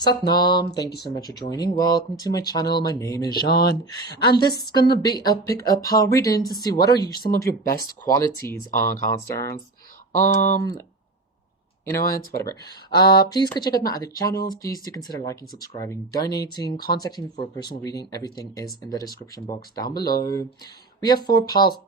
Satnam, thank you so much for joining. Welcome to my channel. My name is Jean, and this is gonna be a pick a pile reading to see what are some of your best qualities on Constance. Um, you know what? Whatever. Please go check out my other channels. Please do consider liking, subscribing, donating, contacting me for a personal reading. Everything is in the description box down below. We have four piles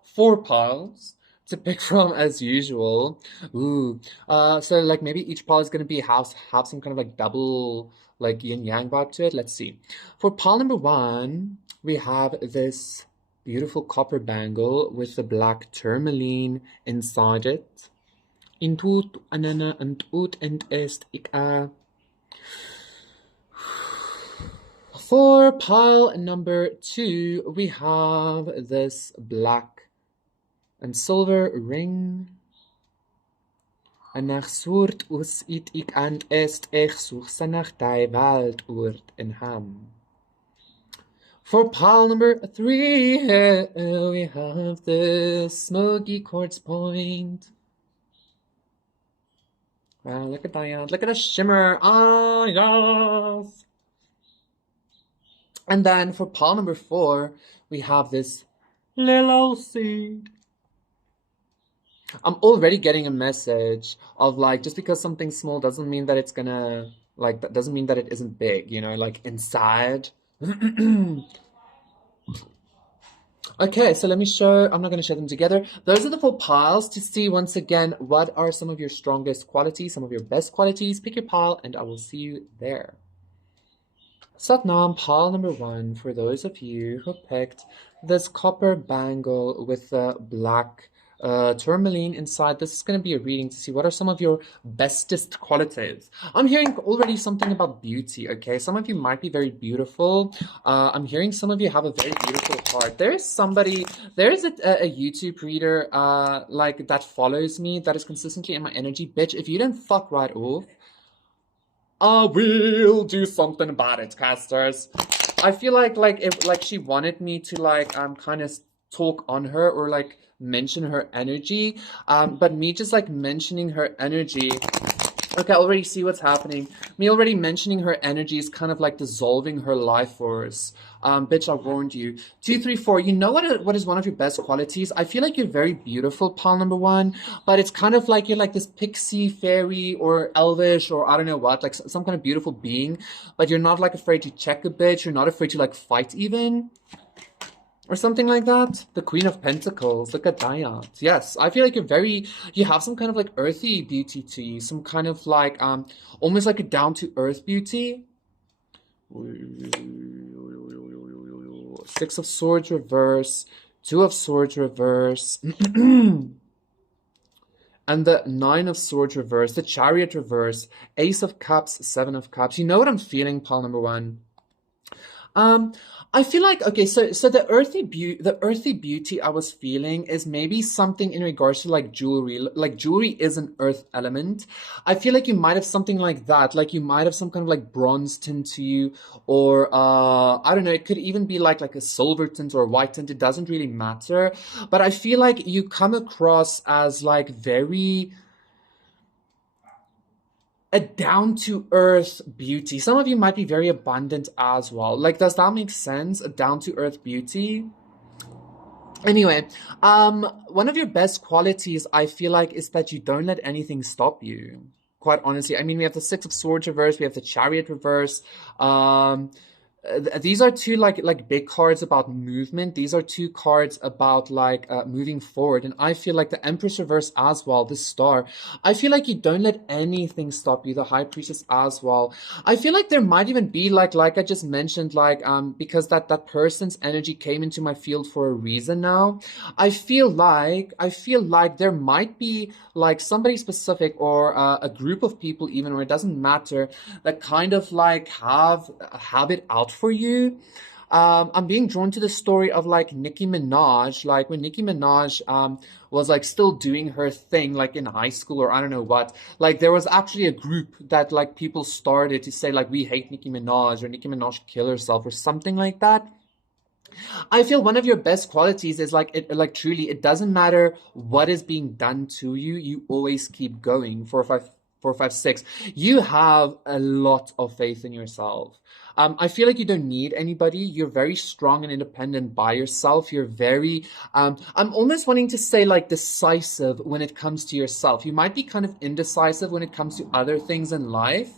to pick from as usual. Ooh. So like maybe each pile is gonna be have some kind of like double like yin yang vibe to it. Let's see. For pile number one, we have this beautiful copper bangle with the black tourmaline inside it. Intut anana antut and est ik. For pile number two, we have this black and silver ring. En nach soort us it ik and est ech such sanach die Welt oort in ham. For pile number three, we have this smoky quartz point. Wow, look at that. Look at the shimmer. Ah, yes. And then for pile number four, we have this little seed. I'm already getting a message of like, just because something's small doesn't mean that it's gonna, like, that doesn't mean that it isn't big, you know, like inside. Okay, so let me show, I'm not going to show them together. Those are the four piles to see once again what are some of your strongest qualities, some of your best qualities. Pick your pile and I will see you there. Satnam, pile number one, for those of you who picked this copper bangle with the black tourmaline inside. This is going to be a reading to see what are some of your bestest qualities. I'm hearing already something about beauty, okay? Some of you might be very beautiful. I'm hearing some of you have a very beautiful heart. There is a YouTube reader like that follows me that is consistently in my energy. Bitch, if you don't fuck right off, I will do something about it, casters. I feel like she wanted me to like kind of talk on her or like mention her energy, but me just like mentioning her energy, okay, I already see what's happening. Me already mentioning her energy is kind of like dissolving her life force. Bitch, I warned you. 2, 3, 4. You know what is one of your best qualities? I feel like you're very beautiful, pile number one, but it's kind of like you're like this pixie fairy or elvish or I don't know what, like some kind of beautiful being, but you're not like afraid to check a bitch. You're not afraid to like fight even. Or something like that. The Queen of Pentacles. Look at that. Yes, I feel like you have some kind of like earthy beauty to you. Some kind of like, almost like a down-to-earth beauty. Six of Swords reverse. Two of Swords reverse. And the Nine of Swords reverse. The Chariot reverse. Ace of Cups. Seven of Cups. You know what I'm feeling, pile number one? I feel like, okay, so the earthy beauty I was feeling is maybe something in regards to like jewelry. Like jewelry is an earth element. I feel like you might have something like that. Like you might have some kind of like bronze tint to you, or I don't know, it could even be like a silver tint or a white tint. It doesn't really matter. But I feel like you come across as like very a down-to-earth beauty. Some of you might be very abundant as well. Like, does that make sense? A down-to-earth beauty? Anyway, one of your best qualities, I feel like, is that you don't let anything stop you. Quite honestly. I mean, we have the Six of Swords reverse. We have the Chariot reverse. These are two like big cards about movement. These are two cards about like moving forward, and I feel like the Empress reverse as well, the Star. I feel like you don't let anything stop you. The High Priestess as well. I feel like there might even be like I just mentioned, like because that person's energy came into my field for a reason now. I feel like there might be like somebody specific or a group of people even, where it doesn't matter, that kind of like have it out for you. I'm being drawn to the story of like Nicki Minaj, like when Nicki Minaj was like still doing her thing like in high school or I don't know what, like there was actually a group that like people started to say like we hate Nicki Minaj or Nicki Minaj kill herself or something like that. I feel one of your best qualities is like truly, it doesn't matter what is being done to you, you always keep going. 4, 5, 6. You have a lot of faith in yourself. I feel like you don't need anybody. You're very strong and independent by yourself. You're very, I'm almost wanting to say like decisive when it comes to yourself. You might be kind of indecisive when it comes to other things in life,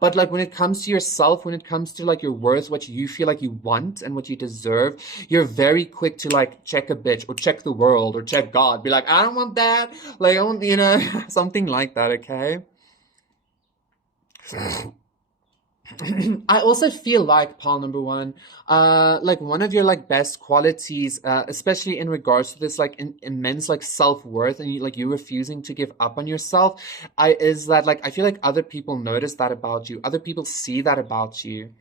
but like when it comes to yourself, when it comes to like your worth, what you feel like you want and what you deserve, you're very quick to like check a bitch or check the world or check God. Be like, I don't want that. Like, I want, something like that, okay? I also feel like, Paul, number one, like one of your like best qualities, especially in regards to this like immense like self-worth and you refusing to give up on yourself, is that like I feel like other people notice that about you. Other people see that about you.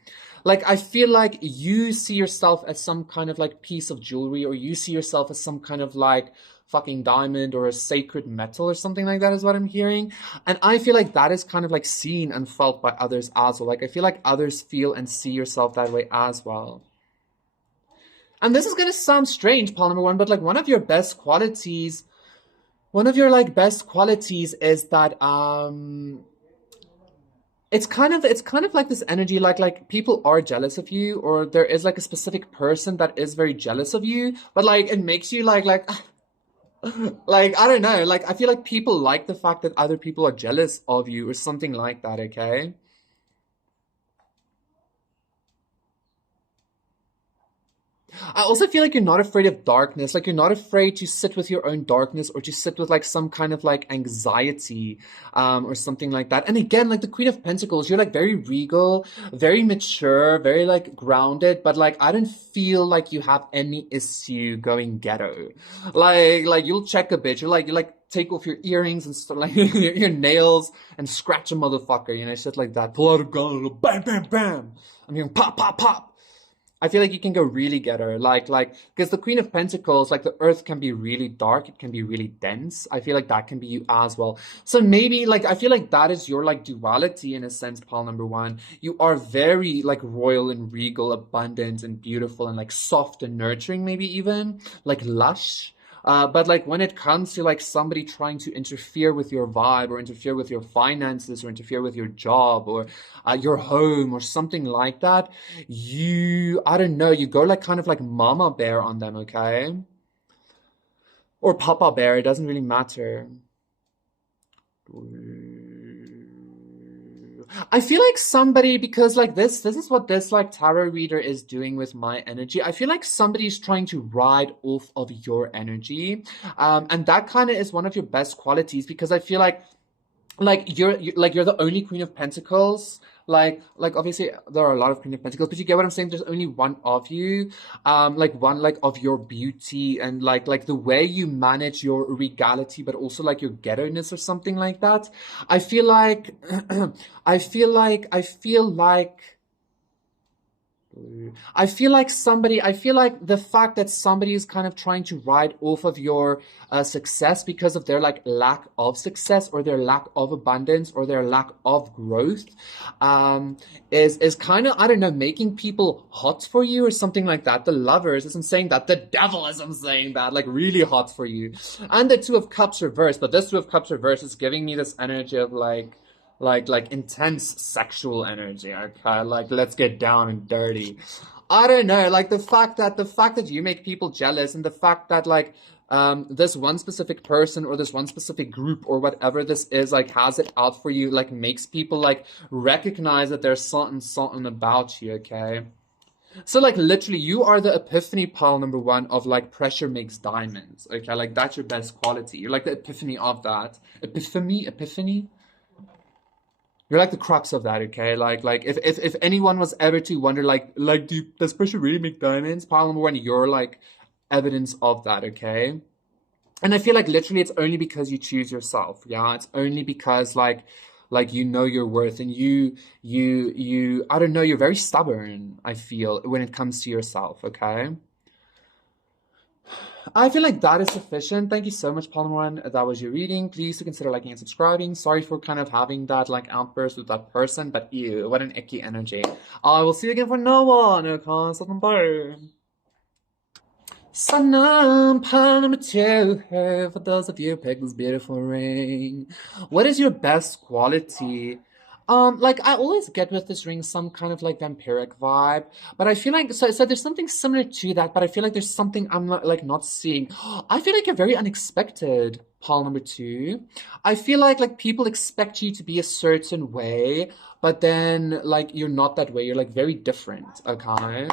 Like, I feel like you see yourself as some kind of like piece of jewelry, or you see yourself as some kind of like fucking diamond or a sacred metal or something like that is what I'm hearing. And I feel like that is kind of like seen and felt by others as well. Like, I feel like others feel and see yourself that way as well. And this is going to sound strange, Paul, number one, but like one of your best qualities is that, it's kind of like this energy, like people are jealous of you, or there is like a specific person that is very jealous of you, but like it makes you like like, I don't know, like I feel like people like the fact that other people are jealous of you or something like that, okay? I also feel like you're not afraid of darkness. Like, you're not afraid to sit with your own darkness, or to sit with like some kind of like anxiety, or something like that. And again, like the Queen of Pentacles, you're like very regal, very mature, very like grounded, but like I don't feel like you have any issue going ghetto. Like you'll check a bitch. You like take off your earrings and stuff, like your nails, and scratch a motherfucker, shit like that. Pull out a gun, bam, bam, bam. I'm hearing pop, pop, pop. I feel like you can go really ghetto, like, because the Queen of Pentacles, like the earth can be really dark, it can be really dense. I feel like that can be you as well. So maybe, like, I feel like that is your, like, duality in a sense, Paul, number one. You are very, like, royal and regal, abundant and beautiful and, like, soft and nurturing, maybe even, like, lush. But like when it comes to like somebody trying to interfere with your vibe, or interfere with your finances, or interfere with your job, or your home, or something like that, I don't know, you go like kind of like mama bear on them, okay? Or papa bear, it doesn't really matter. I feel like somebody, because like this is what this like tarot reader is doing with my energy. I feel like somebody's trying to ride off of your energy. And that kind of is one of your best qualities, because I feel like you're the only Queen of Pentacles. Like obviously there are a lot of Queen of Pentacles, but you get what I'm saying. There's only one of you, like one like of your beauty, and like the way you manage your regality, but also like your ghetto-ness or something like that. I feel like, I feel like the fact that somebody is kind of trying to ride off of your success because of their like lack of success, or their lack of abundance, or their lack of growth, is kind of, I don't know, making people hot for you or something like that. The Lovers isn't saying that. The Devil isn't saying that. Like really hot for you. And the Two of Cups reversed, but this Two of Cups reversed is giving me this energy of like intense sexual energy, okay? Like, let's get down and dirty. I don't know, like the fact that you make people jealous, and the fact that like this one specific person, or this one specific group, or whatever this is, like has it out for you, like makes people like recognize that there's something about you, okay? So like literally you are the epiphany, pile number one, of like pressure makes diamonds, okay? Like that's your best quality. You're like the epiphany of that. Epiphany? You're like the crux of that, okay? Like if anyone was ever to wonder, does pressure really make diamonds? Pile number one, you're like evidence of that, okay? And I feel like literally it's only because you choose yourself, yeah? It's only because like you know your worth, and you I don't know, you're very stubborn, I feel, when it comes to yourself, okay? I feel like that is sufficient. Thank you so much, Palmer. That was your reading. Please do consider liking and subscribing. Sorry for kind of having that like outburst with that person, but ew, what an icky energy. I will see you again for no one. Okay, bye. Sanam Panamatehu, for those of you who picked this beautiful ring. What is your best quality? Like I always get with this ring some kind of like vampiric vibe, but I feel like so there's something similar to that, but I feel like there's something I'm not like not seeing. I feel like you're very unexpected, pile number two. I feel like people expect you to be a certain way, but then like you're not that way. You're like very different, okay?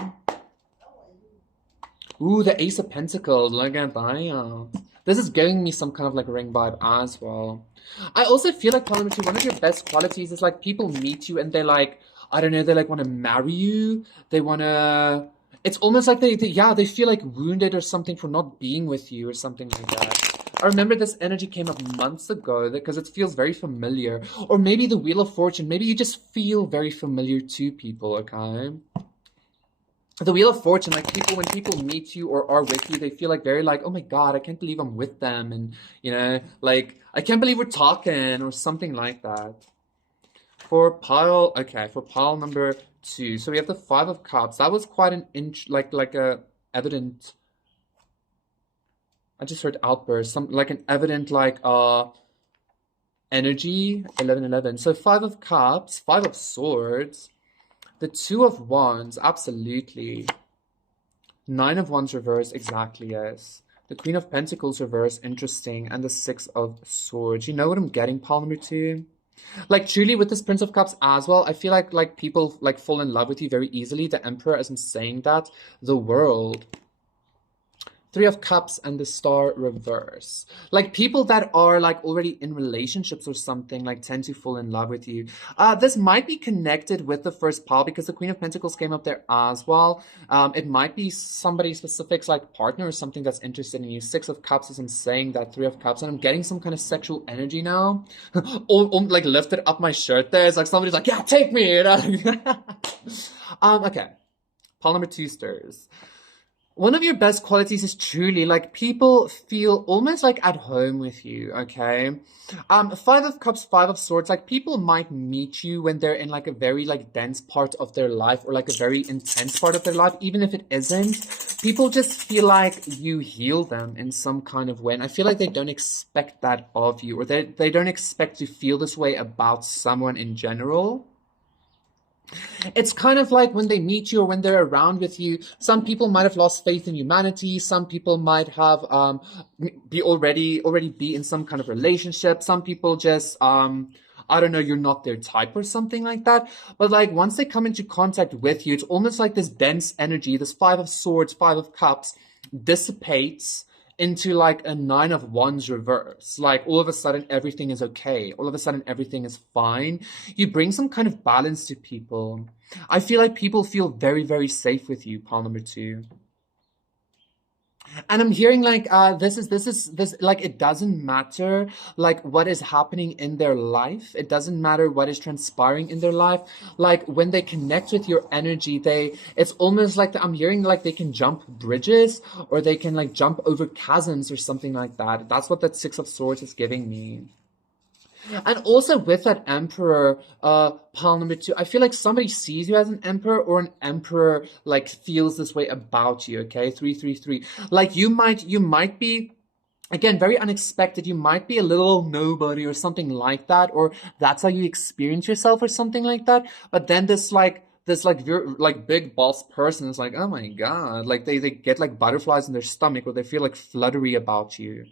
Ooh, the Ace of Pentacles. Look at that. This is giving me some kind of like ring vibe as well. I also feel like Parliamentary, one of your best qualities is like people meet you and they're like, I don't know, they like want to marry you. They want to. It's almost like yeah, they feel like wounded or something for not being with you or something like that. I remember this energy came up months ago because it feels very familiar. Or maybe the Wheel of Fortune. Maybe you just feel very familiar to people, okay? The Wheel of Fortune, like people, when people meet you or are with you, they feel like very like, oh my God, I can't believe I'm with them. And, you know, like, I can't believe we're talking or something like that. For pile number two. So we have the Five of Cups. That was quite an like a evident, I just heard outburst, like an evident like energy, 11. So Five of Cups, Five of Swords. The Two of Wands, absolutely. Nine of Wands reverse, exactly, yes. The Queen of Pentacles reverse, interesting. And the Six of Swords. You know what I'm getting, pile number two? Like, truly, with this Prince of Cups as well, I feel like people, like, fall in love with you very easily. The Emperor, as I'm saying that. The World. Three of Cups and the Star reverse. Like people that are like already in relationships or something like tend to fall in love with you. This might be connected with the first pile because the Queen of Pentacles came up there as well. It might be somebody specific like partner or something that's interested in you. Six of Cups as I'm saying that, Three of Cups, and I'm getting some kind of sexual energy now. Like lifted up my shirt there. It's like somebody's like, yeah, take me. You know? Okay. Pile number two stirs. One of your best qualities is truly like people feel almost like at home with you, okay? Five of Cups, Five of Swords, like people might meet you when they're in like a very like dense part of their life or like a very intense part of their life, even if it isn't. People just feel like you heal them in some kind of way. And I feel like they don't expect that of you, or they don't expect to feel this way about someone in general. It's kind of like when they meet you or when they're around with you, some people might have lost faith in humanity. Some people might have be already be in some kind of relationship. Some people just I don't know, you're not their type or something like that. But like once they come into contact with you, it's almost like this dense energy, this Five of Swords, Five of Cups dissipates into like a Nine of Wands reverse. Like all of a sudden everything is okay. All of a sudden everything is fine. You bring some kind of balance to people. I feel like people feel very, very safe with you, pile number two. And I'm hearing like this like it doesn't matter like what is happening in their life. It doesn't matter what is transpiring in their life. Like when they connect with your energy, it's almost like I'm hearing like they can jump bridges or they can like jump over chasms or something like that. That's what that Six of Swords is giving me. And also with that Emperor, pile number two, I feel like somebody sees you as an Emperor or an Emperor like feels this way about you, okay? 333. Like you might be, again, very unexpected. You might be a little nobody or something like that, or that's how you experience yourself or something like that. But then this big boss person is like, oh my God, like they get like butterflies in their stomach or they feel like fluttery about you.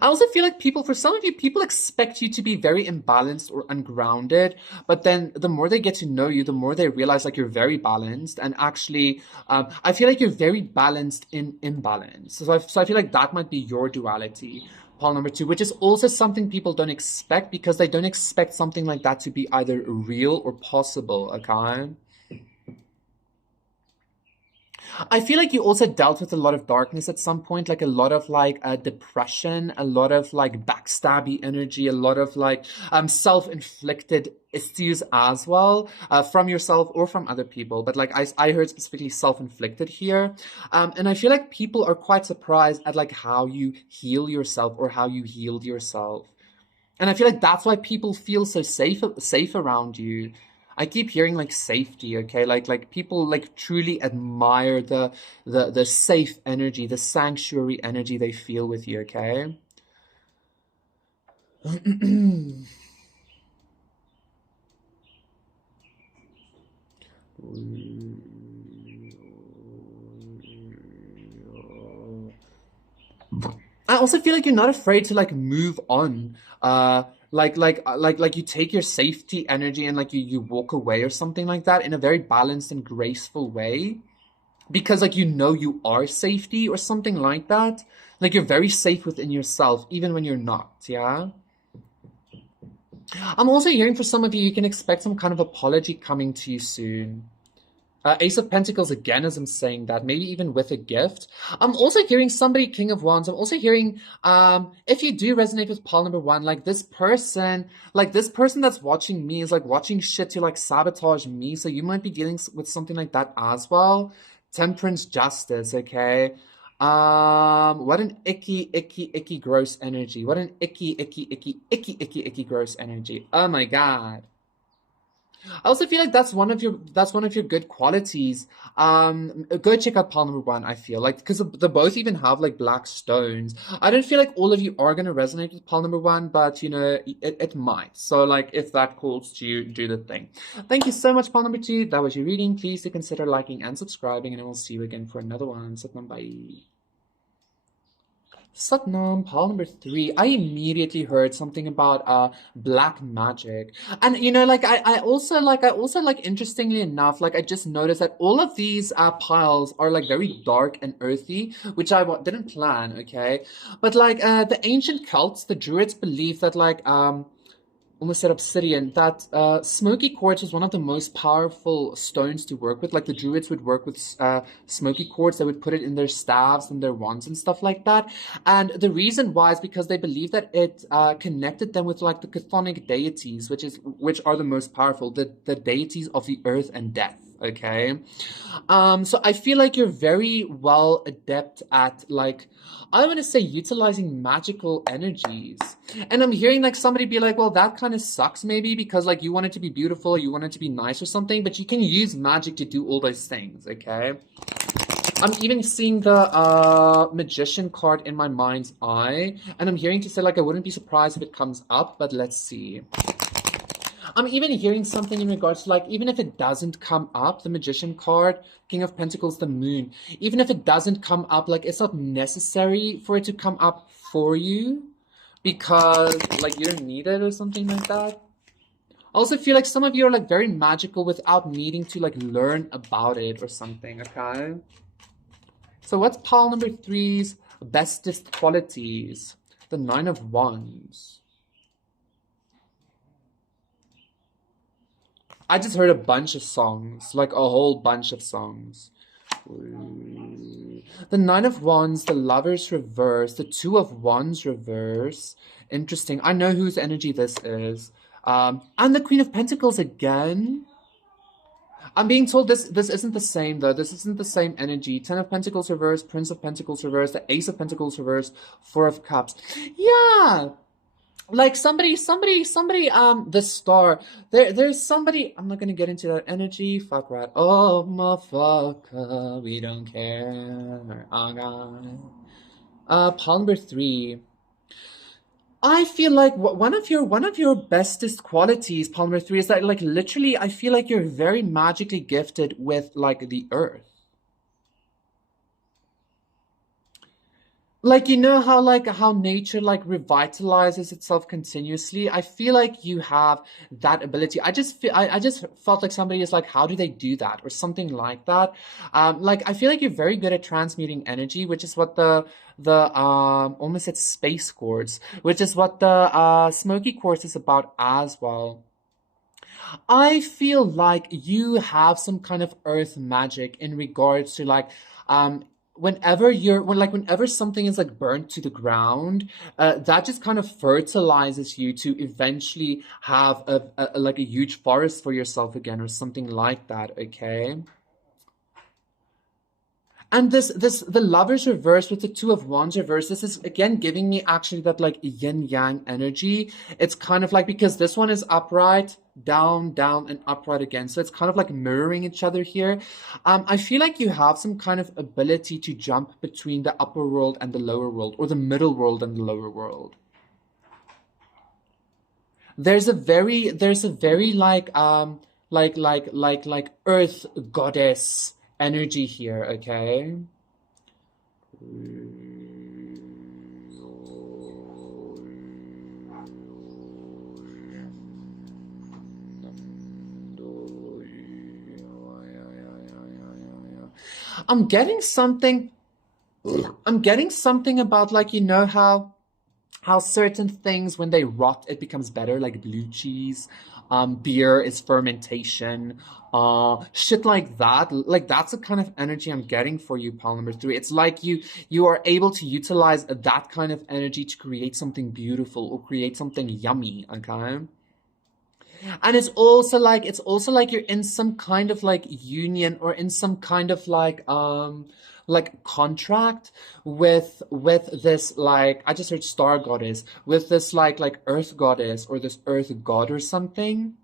I also feel like for some of you, people expect you to be very imbalanced or ungrounded, but then the more they get to know you, the more they realize like you're very balanced. And actually, I feel like you're very balanced in imbalance. So I feel like that might be your duality, pile number two, which is also something people don't expect because they don't expect something like that to be either real or possible, okay? I feel like you also dealt with a lot of darkness at some point, like a lot of like depression, a lot of like backstabby energy, a lot of like self-inflicted issues as well, from yourself or from other people. But like I heard specifically self-inflicted here. And I feel like people are quite surprised at like how you heal yourself or how you healed yourself. And I feel like that's why people feel so safe around you. I keep hearing like safety, okay? Like people like truly admire the safe energy, the sanctuary energy they feel with you, okay? I also feel like you're not afraid to like move on. Like you take your safety energy and like you walk away or something like that in a very balanced and graceful way. Because like you know you are safety or something like that. Like you're very safe within yourself, even when you're not, yeah? I'm also hearing for some of you, you can expect some kind of apology coming to you soon. Ace of Pentacles again, as I'm saying that, maybe even with a gift. I'm also hearing somebody, King of Wands. I'm also hearing, if you do resonate with pile number one, like this person that's watching me is like watching shit to like sabotage me. So you might be dealing with something like that as well. Temperance, Justice, okay? What an icky, gross energy. What an icky, gross energy. Oh my God. I also feel like that's one of your good qualities. Go check out pile number one. I feel like because the both even have like black stones. I don't feel like all of you are gonna resonate with pile number one, but you know it might. So like if that calls to you, do the thing. Thank you so much, pile number two. That was your reading. Please do consider liking and subscribing, and I will see you again for another one. Satnam, bye. Satnam, pile number three. I immediately heard something about black magic. And you know, like I also like interestingly enough, like I just noticed that all of these piles are like very dark and earthy, which I didn't plan, okay? But like the ancient Celts, the Druids believed that like almost said obsidian, that smoky quartz was one of the most powerful stones to work with. Like the Druids would work with smoky quartz. They would put it in their staves and their wands and stuff like that. And the reason why is because they believed that it connected them with like the chthonic deities, which are the most powerful, the deities of the earth and death. Okay, so I feel like you're very well adept at like, I want to say utilizing magical energies. And I'm hearing like somebody be like, well, that kind of sucks maybe because like you want it to be beautiful, you want it to be nice or something, but you can use magic to do all those things, okay? I'm even seeing the Magician card in my mind's eye, and I'm hearing to say like I wouldn't be surprised if it comes up, but let's see. I'm even hearing something in regards to like, even if it doesn't come up, the Magician card, King of Pentacles, the Moon, even if it doesn't come up, like it's not necessary for it to come up for you because like you don't need it or something like that. I also feel like some of you are like very magical without needing to like learn about it or something, okay? So what's pile number three's bestest qualities? The Nine of Wands. I just heard a bunch of songs, like a whole bunch of songs. The Nine of Wands, the Lovers reverse, the Two of Wands reverse. Interesting. I know whose energy this is. And the Queen of Pentacles again. I'm being told this isn't the same though. This isn't the same energy. Ten of Pentacles reverse, Prince of Pentacles reverse, the Ace of Pentacles reverse, Four of Cups. Yeah. Like somebody, the star. There's somebody, I'm not gonna get into that energy. Fuck right. Oh, motherfucker, we don't care. Oh, God. Pile number three. I feel like one of your bestest qualities, pile number three, is that like literally, I feel like you're very magically gifted with like the earth. Like, you know how nature like revitalizes itself continuously. I feel like you have that ability. I just felt like somebody is like, how do they do that or something like that. Like I feel like you're very good at transmuting energy, which is what the almost said space quartz, which is what the smoky quartz is about as well. I feel like you have some kind of earth magic in regards to like whenever something is like burnt to the ground, that just kind of fertilizes you to eventually have like a huge forest for yourself again or something like that, okay? And the Lovers reverse with the Two of Wands reverse, this is again giving me actually that like yin yang energy. It's kind of like, because this one is upright, down, down, and upright again. So it's kind of like mirroring each other here. I feel like you have some kind of ability to jump between the upper world and the lower world, or the middle world and the lower world. There's a very like earth goddess energy here, okay? I'm getting something about, like, you know how certain things, when they rot, it becomes better, like blue cheese. Beer is fermentation. Shit like that. Like, that's the kind of energy I'm getting for you, pile number 3. It's like you are able to utilize that kind of energy to create something beautiful or create something yummy, okay? And it's also like you're in some kind of like union, or in some kind of like contract with this, like, I just heard star goddess, with this like earth goddess, or this earth god or something.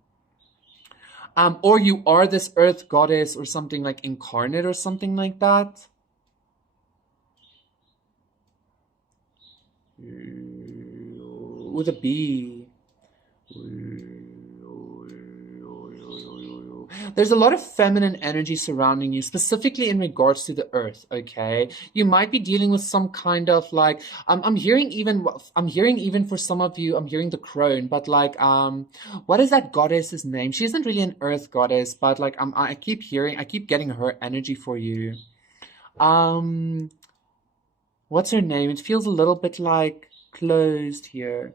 Or you are this earth goddess or something, like incarnate or something like that. With a B. There's a lot of feminine energy surrounding you, specifically in regards to the earth, okay? You might be dealing with some kind of like, I'm hearing even for some of you, I'm hearing the crone, but like, what is that goddess's name? She isn't really an earth goddess, but like, I keep getting her energy for you. What's her name? It feels a little bit like closed here.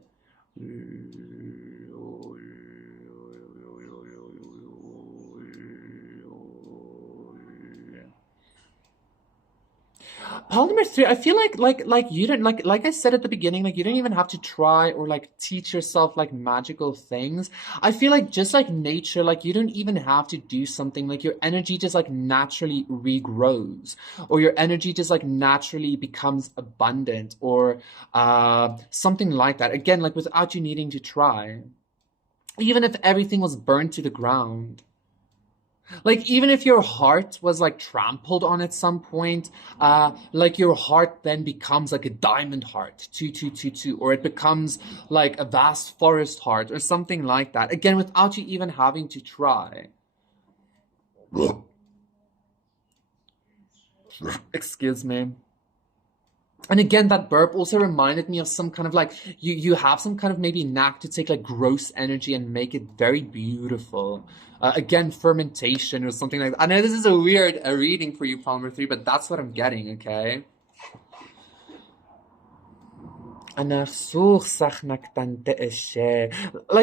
Pile number 3, I feel like you don't, like I said at the beginning, like, you don't even have to try or like teach yourself like magical things. I feel like, just like nature, like, you don't even have to do something. Like, your energy just like naturally regrows, or your energy just like naturally becomes abundant, or something like that. Again, like, without you needing to try. Even if everything was burned to the ground. Like, even if your heart was like trampled on at some point, like, your heart then becomes like a diamond heart, 2222, or it becomes like a vast forest heart or something like that. Again, without you even having to try. Excuse me. And again, that burp also reminded me of some kind of like, you have some kind of maybe knack to take like gross energy and make it very beautiful. Again, fermentation or something like that. I know this is a weird reading for you, Palmer 3, but that's what I'm getting, okay? Like,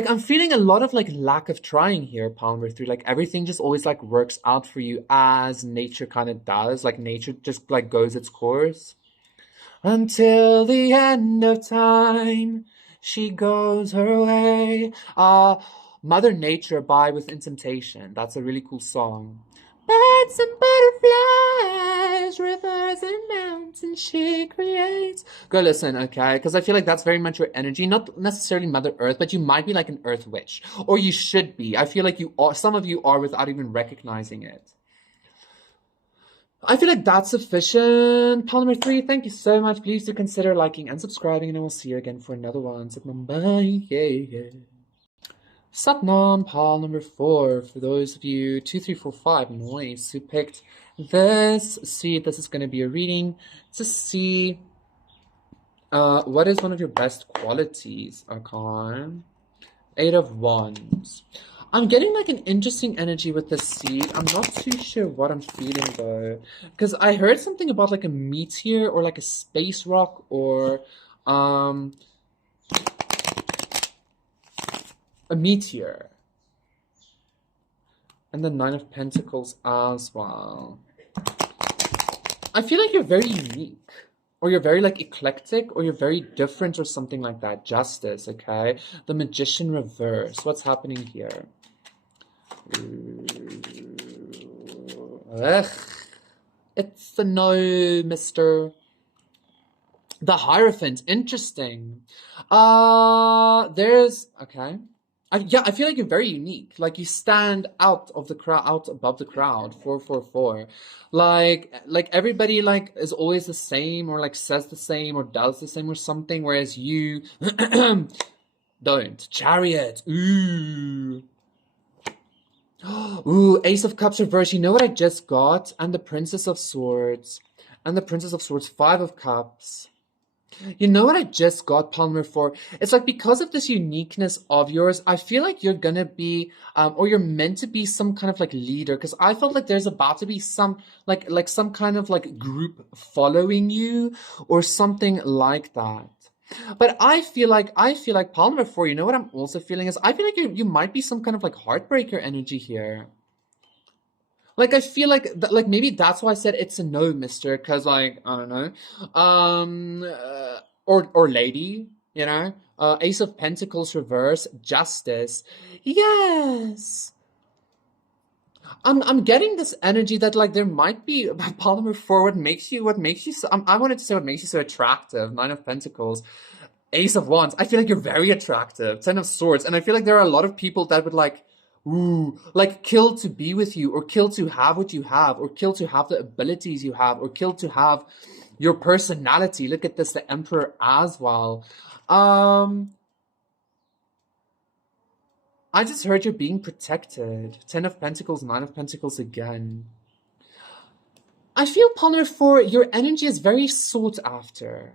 I'm feeling a lot of like lack of trying here, Palmer 3. Like, everything just always like works out for you as nature kind of does. Like, nature just like goes its course. Until the end of time, she goes her way. Mother Nature by Within Temptation. That's a really cool song. Birds and butterflies, rivers and mountains she creates. Go listen, okay? Because I feel like that's very much your energy. Not necessarily Mother Earth, but you might be like an Earth witch. Or you should be. I feel like you are. Some of you are, without even recognizing it. I feel like that's sufficient. Pile number 3, thank you so much. Please do consider liking and subscribing, and I will see you again for another one. Satnam, bye. Yeah. Satnam, pile number 4. For those of you, 2, 3, 4, 5, nice, who picked this seed, this is going to be a reading to see what is one of your best qualities, okay? 8 of Wands. I'm getting like an interesting energy with this seed. I'm not too sure what I'm feeling though, because I heard something about like a meteor or like a space rock, or a meteor, and the 9 of Pentacles as well. I feel like you're very unique, or you're very like eclectic, or you're very different, or something like that. Justice, okay? The Magician reverse. What's happening here? Ugh. It's a no, mister. The Hierophant. Interesting. Okay. Yeah, I feel like you're very unique. Like you stand out of the crowd, out above the crowd. 444. Like everybody like is always the same, or like says the same, or does the same, or something. Whereas you don't. Chariot. Ooh. Ooh, Ace of Cups reverse. You know what I just got? And the Princess of Swords. And the Princess of Swords. Five of Cups. You know what I just got, Palmer, for? It's like because of this uniqueness of yours, I feel like you're gonna be, or you're meant to be some kind of like leader. Because I felt like there's about to be some, like some kind of like group following you, or something like that. But I feel like Palmer, for you know what I'm also feeling is I feel like you might be some kind of like heartbreaker energy here. Like I feel like like maybe that's why I said it's a no, mister, because like I don't know. Or lady, you know? Ace of Pentacles reverse, Justice. Yes. I'm getting this energy that like there might be polymer for what makes you so, I wanted to say what makes you so attractive. Nine of Pentacles. Ace of Wands. I feel like you're very attractive. Ten of Swords. And I feel like there are a lot of people that would like, ooh, like kill to be with you, or kill to have what you have, or kill to have the abilities you have, or kill to have your personality. Look at this, the Emperor as well. Um, I just heard you're being protected. Ten of Pentacles, Nine of Pentacles again. I feel, Ponder, for your energy is very sought after.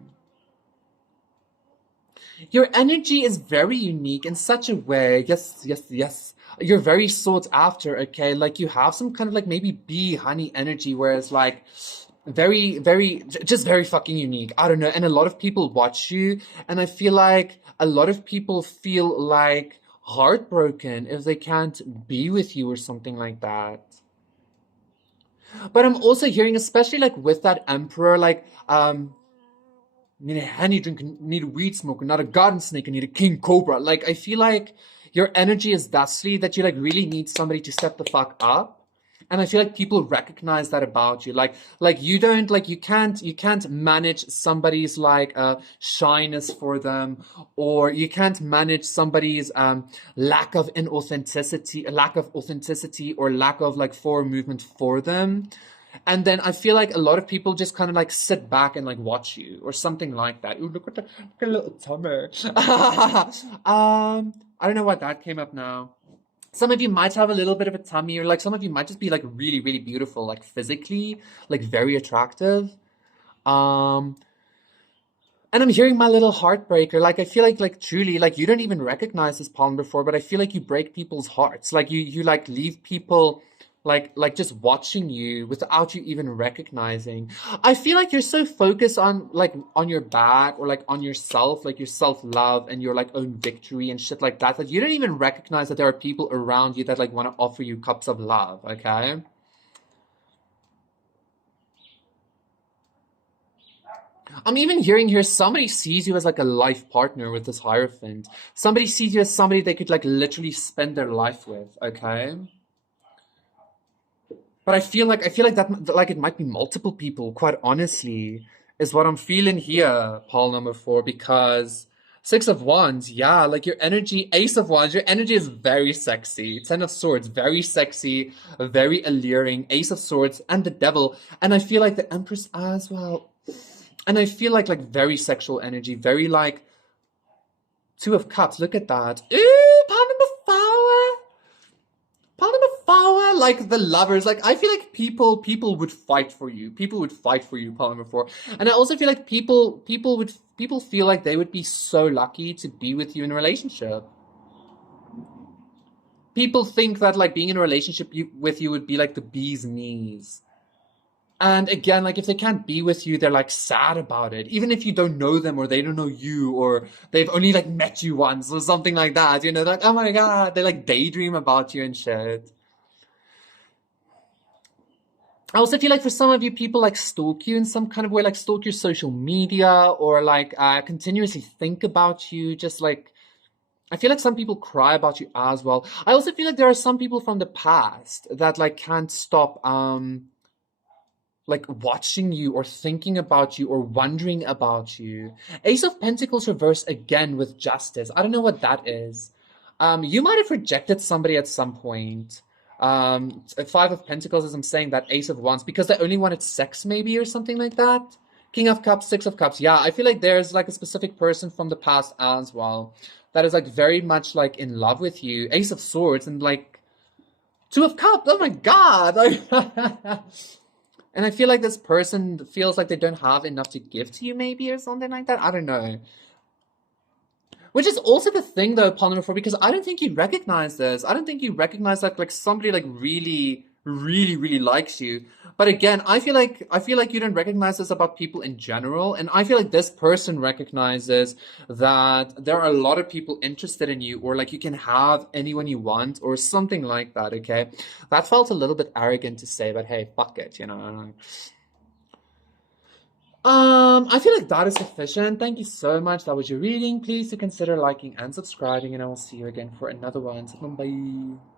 Your energy is very unique in such a way. Yes, yes, yes. You're very sought after, okay? Like you have some kind of like maybe bee honey energy, whereas like just very fucking unique. I don't know. And a lot of people watch you, and I feel like a lot of people feel like heartbroken if they can't be with you or something like that. But I'm also hearing, especially like with that emperor, like need a honey drink, need a weed smoker, not a garden snake, I need a king cobra. Like I feel like your energy is thusly that you like really need somebody to step the fuck up. And I feel like people recognize that about you. Like you don't like you can't manage somebody's like shyness for them, or you can't manage somebody's lack of authenticity, or lack of like forward movement for them. And then I feel like a lot of people just kind of like sit back and like watch you or something like that. Ooh, look at a little tummy. I don't know why that came up now. Some of you might have a little bit of a tummy, or like some of you might just be like really, really beautiful, like physically, like very attractive. Um, and I'm hearing my little heartbreaker. Like I feel like truly, like you don't even recognize this pollen before, but I feel like you break people's hearts. Like you like leave people like just watching you without you even recognizing. I feel like you're so focused on like on your back, or like on yourself, like your self-love and your like own victory and shit like that, that you don't even recognize that there are people around you that like want to offer you cups of love, okay? I'm even hearing here somebody sees you as like a life partner with this Hierophant. Somebody sees you as somebody they could like literally spend their life with, okay? But I feel like that like it might be multiple people, quite honestly, is what I'm feeling here, Paul number four, because Six of Wands, yeah, like your energy, Ace of Wands, your energy is very sexy. Ten of Swords, very sexy, very alluring. Ace of Swords and the Devil, and I feel like the Empress as well. And I feel like very sexual energy, very like Two of Cups. Look at that. Ooh, Paul number four. Power, like the lovers. Like I feel like people would fight for you. People would fight for you, Polymer Four. And I also feel like people feel like they would be so lucky to be with you in a relationship. People think that like being in a relationship with you would be like the bee's knees. And again, like if they can't be with you, they're like sad about it. Even if you don't know them, or they don't know you, or they've only like met you once or something like that. You know, like, oh my God, they like daydream about you and shit. I also feel like for some of you, people like stalk you in some kind of way, like stalk your social media, or like continuously think about you. Just like, I feel like some people cry about you as well. I also feel like there are some people from the past that like can't stop like watching you, or thinking about you, or wondering about you. Ace of Pentacles reverse again with Justice. I don't know what that is. You might have rejected somebody at some point. Five of Pentacles, as I'm saying, that Ace of Wands, because they only wanted sex, maybe, or something like that. King of Cups, Six of Cups. Yeah, I feel like there's like a specific person from the past as well that is like very much like in love with you. Ace of Swords and like Two of Cups. Oh my God. And I feel like this person feels like they don't have enough to give to you, maybe, or something like that. I don't know. Which is also the thing, though, pawn number 4, because I don't think you recognize this. I don't think you recognize that like somebody like really, really, really likes you. But again, I feel like you don't recognize this about people in general, and I feel like this person recognizes that there are a lot of people interested in you, or like you can have anyone you want, or something like that. Okay, that felt a little bit arrogant to say, but hey, fuck it, you know. I feel like that is sufficient. Thank you so much. That was your reading. Please do consider liking and subscribing, and I will see you again for another one. So, bye.